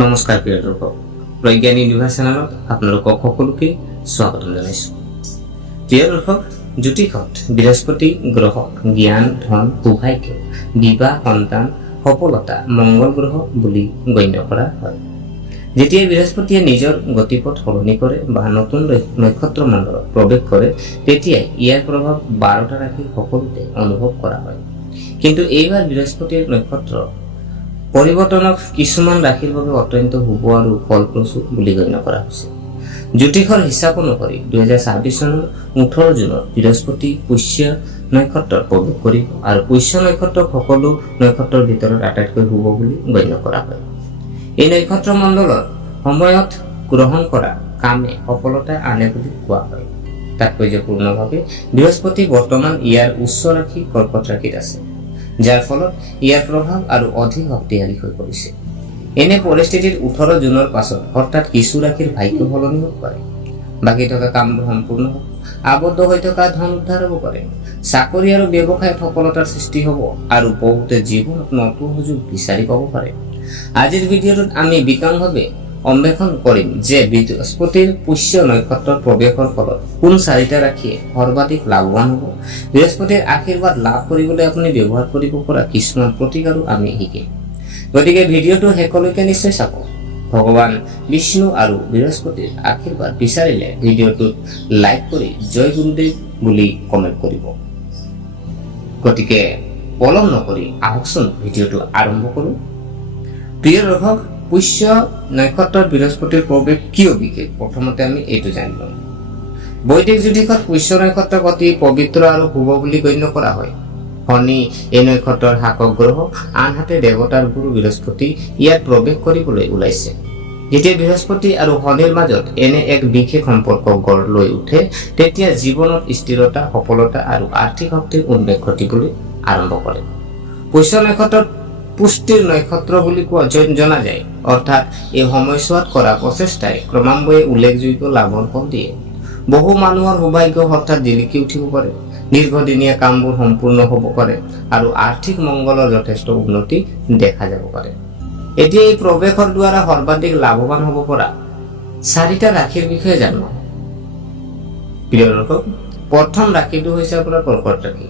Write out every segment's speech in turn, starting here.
নমস্কাৰ প্ৰিয় দৰ্শক, প্ৰজ্ঞান ইউনিভাৰ্ছ চেনেলত আপোনালোকক সকলোকে স্বাগতম জনাইছোঁ। প্ৰিয় দৰ্শক, জ্যোতিষত বৃহস্পতি গ্ৰহক জ্ঞান, ধন, সৌভাগ্য, বিবাহ, সন্তান, সফলতা, মংগল গ্ৰহ বুলি গণ্য কৰা হয়। যেতিয়া বৃহস্পতিয়ে নিজৰ গতিপথ সলনি কৰে বা নতুন নক্ষত্ৰ মণ্ডলত প্ৰৱেশ কৰে, তেতিয়াই ইয়াৰ প্ৰভাৱ 12টা ৰাশিৰ সকলোতে অনুভৱ কৰা হয়। কিন্তু এইবাৰ বৃহস্পতিৰ নক্ষত্ৰ পৰিৱৰ্তনক কিছুমান ৰাশিৰ বাবে অত্যন্ত শুভ আৰু ফলপ্ৰসূ বুলি গণ্য কৰা হৈছে। জ্যোতিষৰ হিচাপ অনুসৰি 2026 চনৰ 18 জুনত বৃহস্পতি পুষ্য নক্ষত্ৰত প্ৰৱেশ কৰিব আৰু পুষ্য নক্ষত্ৰক সকলো নক্ষত্ৰৰ ভিতৰত আটাইতকৈ শুভ বুলি গণ্য কৰা হয়। এই নক্ষত্ৰ মণ্ডলৰ সময়ত গ্ৰহণ কৰা কামে সফলতা আনে বুলি কোৱা হয়। তাৎপৰ্যপূৰ্ণভাৱে বৃহস্পতি বৰ্তমান ইয়াৰ উচ্চ ৰাশি কৰ্কট ৰাশিত আছে, যাৰ ফলত ইয়াৰ প্ৰভাৱ আৰু অধিক শক্তিশালী হৈ পৰিছে। এনে পৰিস্থিতিত 18 জুনৰ পাছত হঠাৎ কিছু ৰাশিৰ ভাগ্য সলনি হ'ব পাৰে। বাকী থকা কামবোৰ সম্পূৰ্ণ হ'ব, আবদ্ধ হৈ থকা ধন উদ্ধাৰ হ'ব পাৰে, চাকৰি আৰু ব্যৱসায়ত সফলতাৰ সৃষ্টি হ'ব আৰু বহুতে জীৱনত নতুন সুযোগ বিচাৰি পাব পাৰে। আজিৰ ভিডিঅ'টোত আমি বিতংভাৱে অন্বেষণ কৰিম যে বৃহস্পতিৰ পুষ্য নক্ষত্ৰৰ প্ৰৱেশৰ ফলত কোন 4টা ৰাশিয়ে সৰ্বাধিক লাভৱান হ'ব। বৃহস্পতিৰ আশীৰ্বাদ লাভ কৰিবলৈ আপুনি ব্যৱহাৰ কৰিব পৰা কিছুমান প্ৰতিকাৰো আমি শিকিম। গতিকে ভিডিঅ'টো শেষলৈকে নিশ্চয় চাব। ভগৱান বিষ্ণু আৰু বৃহস্পতিৰ আশীৰ্বাদ বিচাৰিলে ভিডিঅ'টোত লাইক কৰি জয় গুৰুদেৱ বুলি কমেণ্ট কৰিব। গতিকে পলম নকৰি আহকচোন ভিডিঅ'টো আৰম্ভ কৰোঁ। প্ৰিয় দৰ্শক, পুষ্য নক্ষত্ৰত বৃহস্পতিৰ প্ৰৱেশ কিয় বিশেষ, প্ৰথমতে আমি এইটো জানিব। বৈদিক জ্যোতিষত পুষ্য নক্ষত্ৰক অতি পবিত্ৰ আৰু শুভ বুলি গণ্য কৰা হয়। শনি এই নক্ষত্ৰৰ শাসক গ্ৰহ, আনহাতে দেৱতাৰ গুৰু বৃহস্পতি ইয়াত প্ৰৱেশ কৰিবলৈ ওলাইছে। যেতিয়া বৃহস্পতি আৰু শনিৰ মাজত এনে এক বিশেষ সম্পৰ্ক গঢ় লৈ উঠে, তেতিয়া জীৱনত স্থিৰতা, সফলতা আৰু আৰ্থিক শক্তিৰ উন্মেষ ঘটিবলৈ আৰম্ভ কৰে। পুষ্য নক্ষত্ৰত পুষ্টিৰ নক্ষত্ৰ বুলি জনা যায়, অৰ্থাৎ এই সময়ছোৱাত কৰা প্ৰচেষ্টাই ক্ৰমান্বয়ে উল্লেখযোগ্য লাভৰ ফল দিয়ে। বহু মানুহৰ সৌভাগ্য হঠাৎ জিলিকি উঠিব পাৰে, দীৰ্ঘদিনীয়া কামবোৰ সম্পূৰ্ণ হ'ব পাৰে আৰু আৰ্থিক মংগলৰ যথেষ্ট উন্নতি দেখা যাব পাৰে। এতিয়া এই প্ৰৱেশৰ দ্বাৰা সৰ্বাধিক লাভৱান হ'ব পৰা 4টা ৰাশিৰ বিষয়ে জানো। প্ৰিয় দৰ্শক, প্ৰথম ৰাশিটো হৈছে আপোনাৰ কৰ্কট ৰাশি।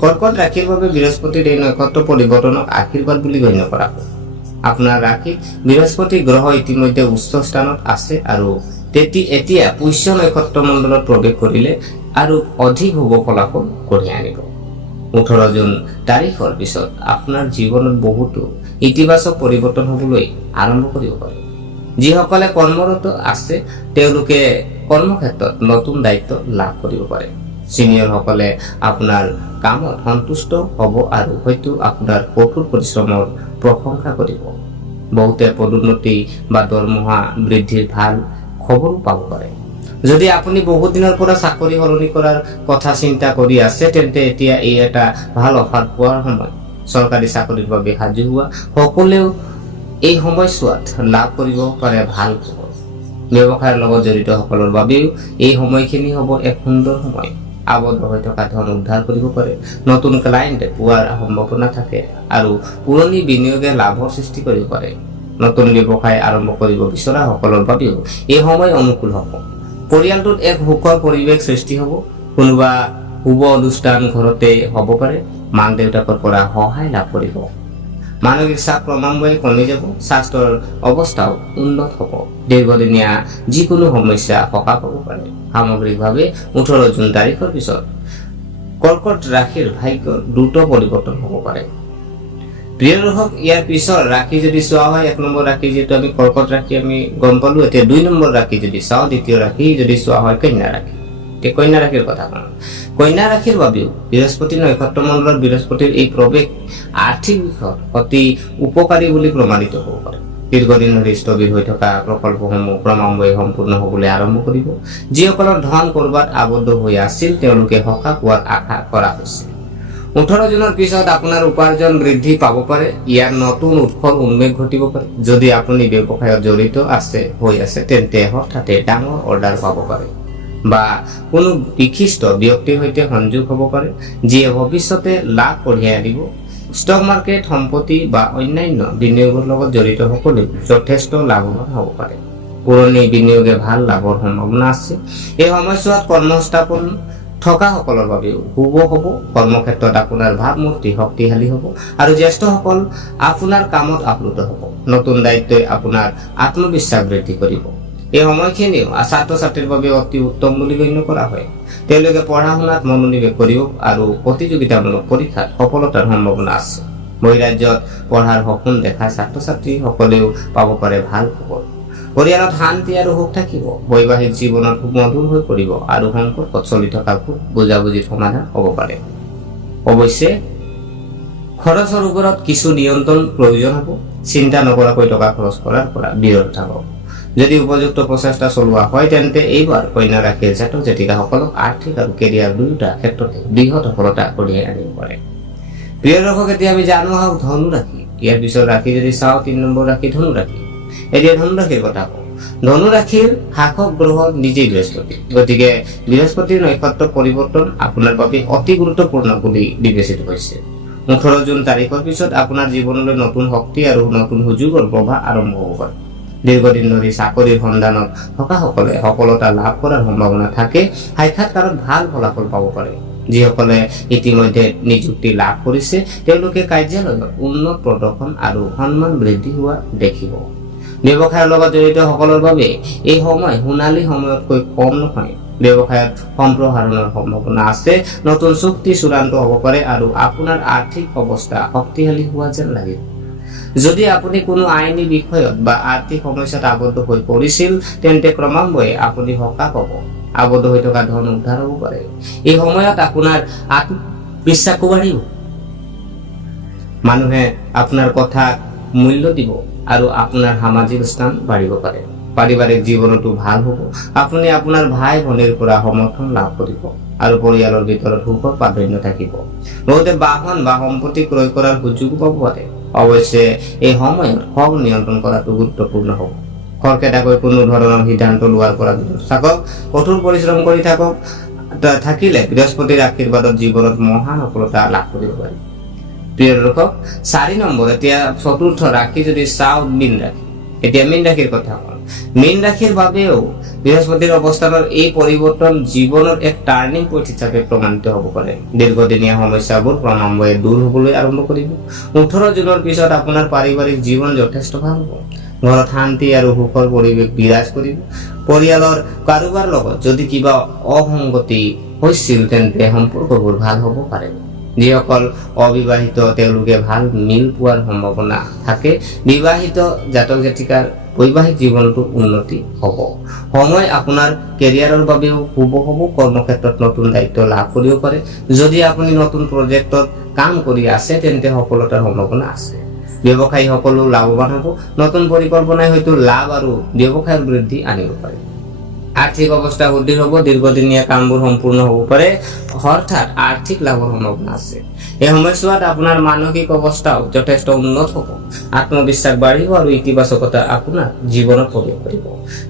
কৰ্কট ৰাশিৰ বাবে বৃহস্পতিৰ এই নক্ষত্ৰ পৰিৱৰ্তনক আশীৰ্বাদ বুলি গণ্য কৰা হয়। আপোনাৰ ৰাশিত বৃহস্পতি গ্ৰহ ইতিমধ্যে উচ্চ স্থানত আছে আৰু এতিয়া পুষ্য নক্ষত্ৰ মণ্ডলত প্ৰৱেশ কৰিলে আৰু অধিক শুভ ফলাফল কঢ়িয়াই আনিব। 18 জুন তাৰিখৰ পিছত আপোনাৰ জীৱনত বহুতো ইতিবাচক পৰিৱৰ্তন হ'বলৈ আৰম্ভ কৰিব পাৰে। যিসকলে কৰ্মৰত আছে তেওঁলোকে কৰ্মক্ষেত্ৰত নতুন দায়িত্ব লাভ কৰিব পাৰে। চিনিয়ৰসকলে আপোনাৰ কামত সন্তুষ্ট হ'ব আৰু হয়তো আপোনাৰ কঠোৰ পৰিশ্ৰমৰ প্ৰশংসা কৰিব। বহুতে পদোন্নতি বা দৰমহা বৃদ্ধিৰ ভাল খবৰো পাব পাৰে। যদি আপুনি বহুত দিনৰ পৰা চাকৰি সলনি কৰাৰ কথা চিন্তা কৰি আছে, তেন্তে এতিয়া এই এটা ভাল অফাৰ পোৱাৰ সময়। চৰকাৰী চাকৰিৰ বাবে সাজু হোৱা সকলেও এই সময়ছোৱাত লাভ কৰিব পাৰে ভাল খবৰ। ব্যৱসায়ৰ লগত জড়িত সকলৰ বাবেও এই সময়খিনি হ'ব এক সুন্দৰ সময়। আবদ্ধ হৈ থকা ধন উদ্ধাৰ কৰিব পাৰে, নতুন ক্লায়েণ্ট পোৱাৰ সম্ভাৱনা থাকে আৰু পুৰণি বিনিয়োগে লাভৰ সৃষ্টি কৰিব পাৰে। নতুন ব্যৱসায় আৰম্ভ কৰিব বিচৰা সকলৰ বাবেও এই সময় অনুকূল হ'ব। পৰিয়ালটোত এক সুখৰ পৰিৱেশ সৃষ্টি হ'ব। কোনোবা শুভ অনুষ্ঠান ঘৰতে হ'ব পাৰে। মাক দেউতাকৰ পৰা সহায় লাভ কৰিব। মানসিক চাপ ক্ৰমান্বয়ে কমি যাব। স্বাস্থ্যৰ অৱস্থাও উন্নত হ'ব। দীৰ্ঘদিনীয়া যিকোনো সমস্যা সকাহ পাব পাৰে। সামগ্ৰিকভাৱে 18 জুন তাৰিখৰ পিছত কৰ্কট ৰাশিৰ ভাগ্যৰ দ্ৰুত পৰিৱৰ্তন হ'ব পাৰে। প্ৰিয় দৰ্শক, ইয়াৰ পিছৰ ৰাশি যদি চোৱা হয়, 1 নম্বৰ ৰাশি যিহেতু আমি কৰ্কট ৰাশি আমি গম পালো, এতিয়া 2 নম্বৰ ৰাশি যদি চাওঁ, দ্বিতীয় ৰাশি যদি চোৱা হয় কন্যা ৰাশি। এতিয়া কন্যা ৰাশিৰ কথা কওঁ। কন্যা ৰাশিৰ বাবেও বৃহস্পতি নক্ষত্ৰ মণ্ডলত বৃহস্পতিৰ এই প্ৰৱেশ আৰ্থিক দিশত অতি উপকাৰী বুলি প্ৰমাণিত হ'ব পাৰে। দীৰ্ঘদিন ধৰি স্থবিৰ হৈ থকা প্ৰকল্পসমূহ ক্ৰমান্বয়ে সম্পূৰ্ণ হ'বলৈ আৰম্ভ কৰিব। যিসকলৰ ধন কৰবাত আবদ্ধ হৈ আছিল, তেওঁলোকে সকাহ পোৱাৰ আশা কৰা হৈছে। 18 জুনৰ পিছত আপোনাৰ উপাৰ্জন বৃদ্ধি পাব পাৰে। ইয়াৰ নতুন উৎসৰ উন্মেষ ঘটিব পাৰে। যদি আপুনি ব্যৱসায়ত জড়িত হৈ আছে, তেন্তে হঠাতে ডাঙৰ অৰ্ডাৰ পাব পাৰে বা কোনো বিশিষ্ট ব্যক্তিৰ সৈতে সংযোগ হ'ব পাৰে, যিয়ে ভৱিষ্যতে লাভ কঢ়িয়াই আনিব। ষ্টক মাৰ্কেট, সম্পত্তি বা অন্যান্য বিনিয়োগৰ লগত জড়িত সকলেও যথেষ্ট লাভৱান হ'ব পাৰে। পুৰণি বিনিয়োগে ভাল লাভৰ সম্ভাৱনা আছে। এই সময়ছোৱাত কৰ্মসংস্থাপন থকা সকলৰ বাবেও শুভ হ'ব। কৰ্মক্ষেত্ৰত আপোনাৰ ভাৱমূৰ্তি শক্তিশালী হ'ব আৰু জ্যেষ্ঠসকল আপোনাৰ কামত আপ্লুত হ'ব। নতুন দায়িত্বই আপোনাৰ আত্মবিশ্বাস বৃদ্ধি কৰিব। এই সময়খিনিও ছাত্ৰ ছাত্ৰীৰ বাবে অতি উত্তম বুলি গণ্য কৰা হয়। তেওঁলোকে পঢ়া শুনাত মনোনিৱেশ কৰিব আৰু প্ৰতিযোগিতামূলক পৰীক্ষাত সফলতাৰ সম্ভাৱনা আছে। বহিৰাজ্যত পঢ়াৰ সপোন দেখা ছাত্ৰ ছাত্ৰী সকলেও পাব পাৰে ভাল খবৰ। পৰিয়ালত শান্তি আৰু সুখ থাকিব। বৈবাহিক জীৱনত মধুৰ হৈ পৰিব আৰু সম্পৰ্কত চলি থকা খুব বুজাবুজিৰ সমাধান হ'ব পাৰে। অৱশ্যে খৰচৰ ওপৰত কিছু নিয়ন্ত্ৰণ প্ৰয়োজন হ'ব। চিন্তা নকৰাকৈ টকা খৰচ কৰাৰ পৰা বিৰত থাকক। যদি উপযুক্ত প্ৰচেষ্টা চলোৱা হয় তেন্তে এইবাৰ কন্যা ৰাশিৰ জাতক জাতিকাসকলক আৰ্থিক আৰু কেৰিয়াৰ দুয়োটা ক্ষেত্ৰতে বৃহৎ সফলতা কঢ়িয়াই আনিব পাৰে। প্ৰিয় দৰ্শক, এতিয়া আমি জানো আহক ধনু ৰাশি। ইয়াৰ পিছত ৰাশি যদি চাওঁ 3 নম্বৰ ৰাশি ধনু ৰাশি। এতিয়া ধনু ৰাশিৰ কথা কওঁ। ধনু ৰাশিৰ শাসক গ্ৰহ নিজেই বৃহস্পতি। গতিকে বৃহস্পতিৰ নক্ষত্ৰ পৰিৱৰ্তন আপোনাৰ বাবে অতি গুৰুত্বপূৰ্ণ বুলি বিবেচিত হৈছে। 18 জুন তাৰিখৰ পিছত আপোনাৰ জীৱনলৈ নতুন শক্তি আৰু নতুন সুযোগৰ প্ৰৱাহ আৰম্ভ হ'ব পাৰে। দীৰ্ঘদিন ধৰি চাকৰিৰ সন্ধানত থকা সকলে সফলতা লাভ কৰাৰ সম্ভাৱনা থাকে। সাক্ষাৎকাৰত ভাল ফলাফল পাব পাৰে। যিসকলে ইতিমধ্যে নিযুক্তি লাভ কৰিছে তেওঁলোকে কাৰ্যালয়ত উন্নত প্ৰদৰ্শন আৰু সন্মান বৃদ্ধি হোৱা দেখিব। ব্যৱসায়ৰ লগত জড়িত সকলৰ বাবে এই সময় সোণালী সময়তকৈ কম নহয়। ব্যৱসায়ত সম্প্ৰসাৰণৰ সম্ভাৱনা আছে। নতুন চুক্তি চূড়ান্ত হ'ব পাৰে আৰু আপোনাৰ আৰ্থিক অৱস্থা শক্তিশালী হোৱা যেন লাগিব। যদি আপুনি কোনো আইনী বিষয়ত বা আৰ্থিক সমস্যাত আবদ্ধ হৈ পৰিছিল তেন্তে ক্ৰমান্বয়ে আপুনি সকাহ পাব। আবদ্ধ হৈ থকা ধন উদ্ধাৰ হ'ব পাৰে। এই সময়ত আপোনাৰ আত্মবিশ্বাস বাঢ়িব। মানুহে আপোনাৰ কথা মূল্য দিব আৰু আপোনাৰ সামাজিক স্থান বাঢ়িব পাৰে। পাৰিবাৰিক জীৱনতো ভাল হ'ব। আপুনি আপোনাৰ ভাই ভনীৰ পৰা সমৰ্থন লাভ কৰিব আৰু পৰিয়ালৰ ভিতৰত সুখৰ প্ৰাধান্য থাকিব। বহুতে বাহন বা সম্পত্তি ক্ৰয় কৰাৰ সুযোগ পাব পাৰে। অৱশ্যে এই সময়ত খং নিয়ন্ত্ৰণ কৰাটো গুৰুত্বপূৰ্ণ হ'ব। খৰখেদাকৈ কোনো ধৰণৰ সিদ্ধান্ত লোৱাৰ পৰা বিৰত থাকক। কঠোৰ পৰিশ্ৰম কৰি থাকিলে বৃহস্পতিৰ আশীৰ্বাদত জীৱনত মহান সফলতা লাভ কৰিব পাৰি। প্ৰিয় দৰ্শক, 4 নম্বৰ এতিয়া চতুৰ্থ ৰাশি যদি চাওঁ মীন ৰাশি। এতিয়া মীন ৰাশিৰ কথা কওঁ। মীন ৰাশিৰ বাবেও বৃহস্পতিৰ অৱস্থানৰ এই পৰিৱৰ্তন জীৱনৰ এক টাৰ্নিং পইণ্ট হিচাপে প্ৰমাণিত হ'ব পাৰে। দীৰ্ঘদিনীয়া সমস্যাবোৰ ক্ৰমান্বয়ে দূৰ হ'বলৈ আৰম্ভ কৰিব। 18 জুনৰ পিছত আপোনাৰ পাৰিবাৰিক জীৱন যথেষ্ট ভাল হ'ব। ঘৰত শান্তি আৰু সুখৰ পৰিৱেশ বিৰাজ কৰিব। পৰিয়ালৰ কাৰোবাৰ লগত যদি কিবা অসংগতি হৈছিল তেন্তে সম্পৰ্কবোৰ ভাল হ'ব পাৰে। যিসকল অবিবাহিত তেওঁলোকে ভাল মিল পোৱাৰ সম্ভাৱনা থাকে। বিবাহিত জাতক জাতিকাৰ বৈবাহিক জীৱনটো উন্নতি হ'ব। সময় আপোনাৰ কেৰিয়াৰৰ বাবেও শুভ হ'ব। কৰ্মক্ষেত্ৰত নতুন দায়িত্ব লাভ কৰিব পাৰে। যদি আপুনি নতুন প্ৰজেক্টত কাম কৰি আছে তেন্তে সফলতাৰ সম্ভাৱনা আছে। ব্যৱসায়ীসকলো লাভৱান হ'ব। নতুন পৰিকল্পনাই হয়তো লাভ আৰু ব্যৱসায়ৰ বৃদ্ধি আনিব পাৰে। আৰ্থিক অৱস্থা সুদৃঢ় হ'ব। দীৰ্ঘদিনীয়া কামবোৰ সম্পূৰ্ণ হ'ব পাৰে। অৰ্থাৎ আৰ্থিক লাভৰ সম্ভাৱনা আছে। এই সময়ছোৱাত আপোনাৰ মানসিক অৱস্থাও যথেষ্ট উন্নত হ'ব। আত্মবিশ্বাস বাঢ়িব আৰু ইতিবাচকতা আপোনাৰ জীৱনত প্ৰৱেশ কৰিব।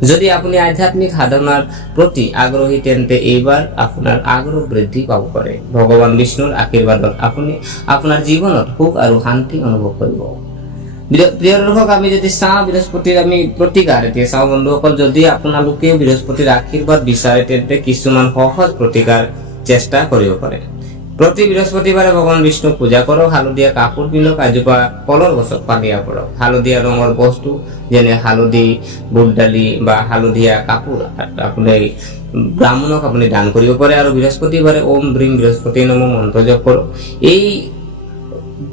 যদি আপুনি আধ্যাত্মিক সাধনাৰ প্ৰতি আগ্ৰহী তেন্তে এইবাৰ আপোনাৰ আগ্ৰহ বৃদ্ধি পাব পাৰে। ভগৱান বিষ্ণুৰ আশীৰ্বাদত আপুনি আপোনাৰ জীৱনত সুখ আৰু শান্তি অনুভৱ কৰিব। প্ৰিয় দৰ্শক, আমি যদি চাওঁ বৃহস্পতিৰ আমি প্ৰতিকাৰ এতিয়া চাওঁ বন্ধুসকল। যদি আপোনালোকে বৃহস্পতিৰ আশীৰ্বাদ বিচাৰে তেন্তে কিছুমান সহজ প্ৰতিকাৰ চেষ্টা কৰিব পাৰে। প্ৰতি বৃহস্পতিবাৰে ভগৱান বিষ্ণুক পূজা কৰক। হালধীয়া কাপোৰ পিন্ধক। এজোপা কলৰ গছত পানী পৰক। হালধীয়া ৰঙৰ বস্তু যেনে হালধি, বুট দালি বা হালধীয়া কাপোৰ আপুনি ব্ৰাহ্মণক আপুনি দান কৰিব পাৰে। আৰু বৃহস্পতিবাৰে ওম ব্ৰীং বৃহস্পতি নমঃ মন্ত্ৰ জপ কৰক। এই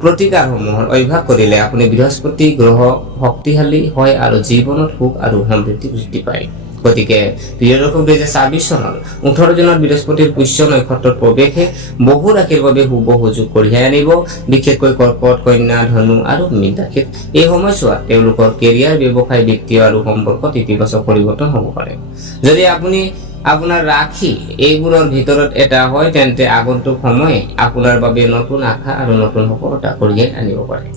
প্ৰতিকাৰসমূহৰ অভ্যাস কৰিলে আপুনি বৃহস্পতি গ্ৰহ শক্তিশালী হয় আৰু জীৱনত সুখ আৰু সমৃদ্ধি বৃদ্ধি পায়। গতিকে প্ৰিয় দৰ্শক, 2024 চনৰ 18 জুনত বৃহস্পতিৰ পুষ্য নক্ষত্ৰত প্ৰৱেশে বহু ৰাশিৰ বাবে শুভ সুযোগ কঢ়িয়াই আনিব। বিশেষকৈ কৰ্কট, কন্যা, ধনু আৰু মীন ৰাশিত এই সময়ছোৱাত তেওঁলোকৰ কেৰিয়াৰ, ব্যৱসায়, বিত্তীয় আৰু সম্পৰ্কত ইতিবাচক পৰিৱৰ্তন হ'ব পাৰে। যদি আপুনি আপোনাৰ ৰাশি এইবোৰৰ ভিতৰত এটা হয় তেন্তে আগন্তুক সময়ে আপোনাৰ বাবে নতুন আশা আৰু নতুন সফলতা কঢ়িয়াই আনিব পাৰে।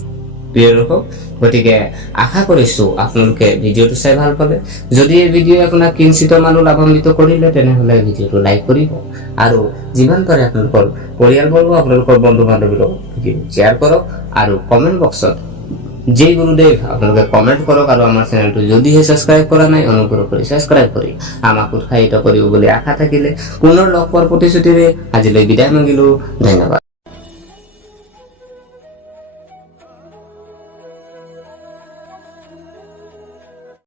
প্ৰিয় দৰ্শক, গতিকে আশা কৰিছো আপোনালোকে ভিডিঅ'টো চাই ভাল পালে। যদি এই ভিডিঅ' আপোনাক কিঞ্চিত মানুহ লাভান্বিত কৰিলে তেনেহ'লে ভিডিঅ'টো লাইক কৰিব আৰু যিমান পাৰে আপোনালোকৰ পৰিয়ালবৰ্গ আপোনালোকৰ বন্ধু বান্ধৱীৰ লগত ভিডিঅ' শ্বেয়াৰ কৰক আৰু কমেণ্ট বক্সত জয় গুৰুদেৱ আপোনালোকে কমেণ্ট কৰক আৰু আমাৰ চেনেলটো যদিহে ছাবস্ক্ৰাইব কৰা নাই অনুগ্ৰহ কৰি ছাবস্ক্ৰাইব কৰি আমাক উৎসাহিত কৰিব বুলি আশা থাকিলে পুনৰ লগ পোৱাৰ প্ৰতিশ্ৰুতিৰে আজিলৈ বিদায় মাগিলোঁ। ধন্যবাদ।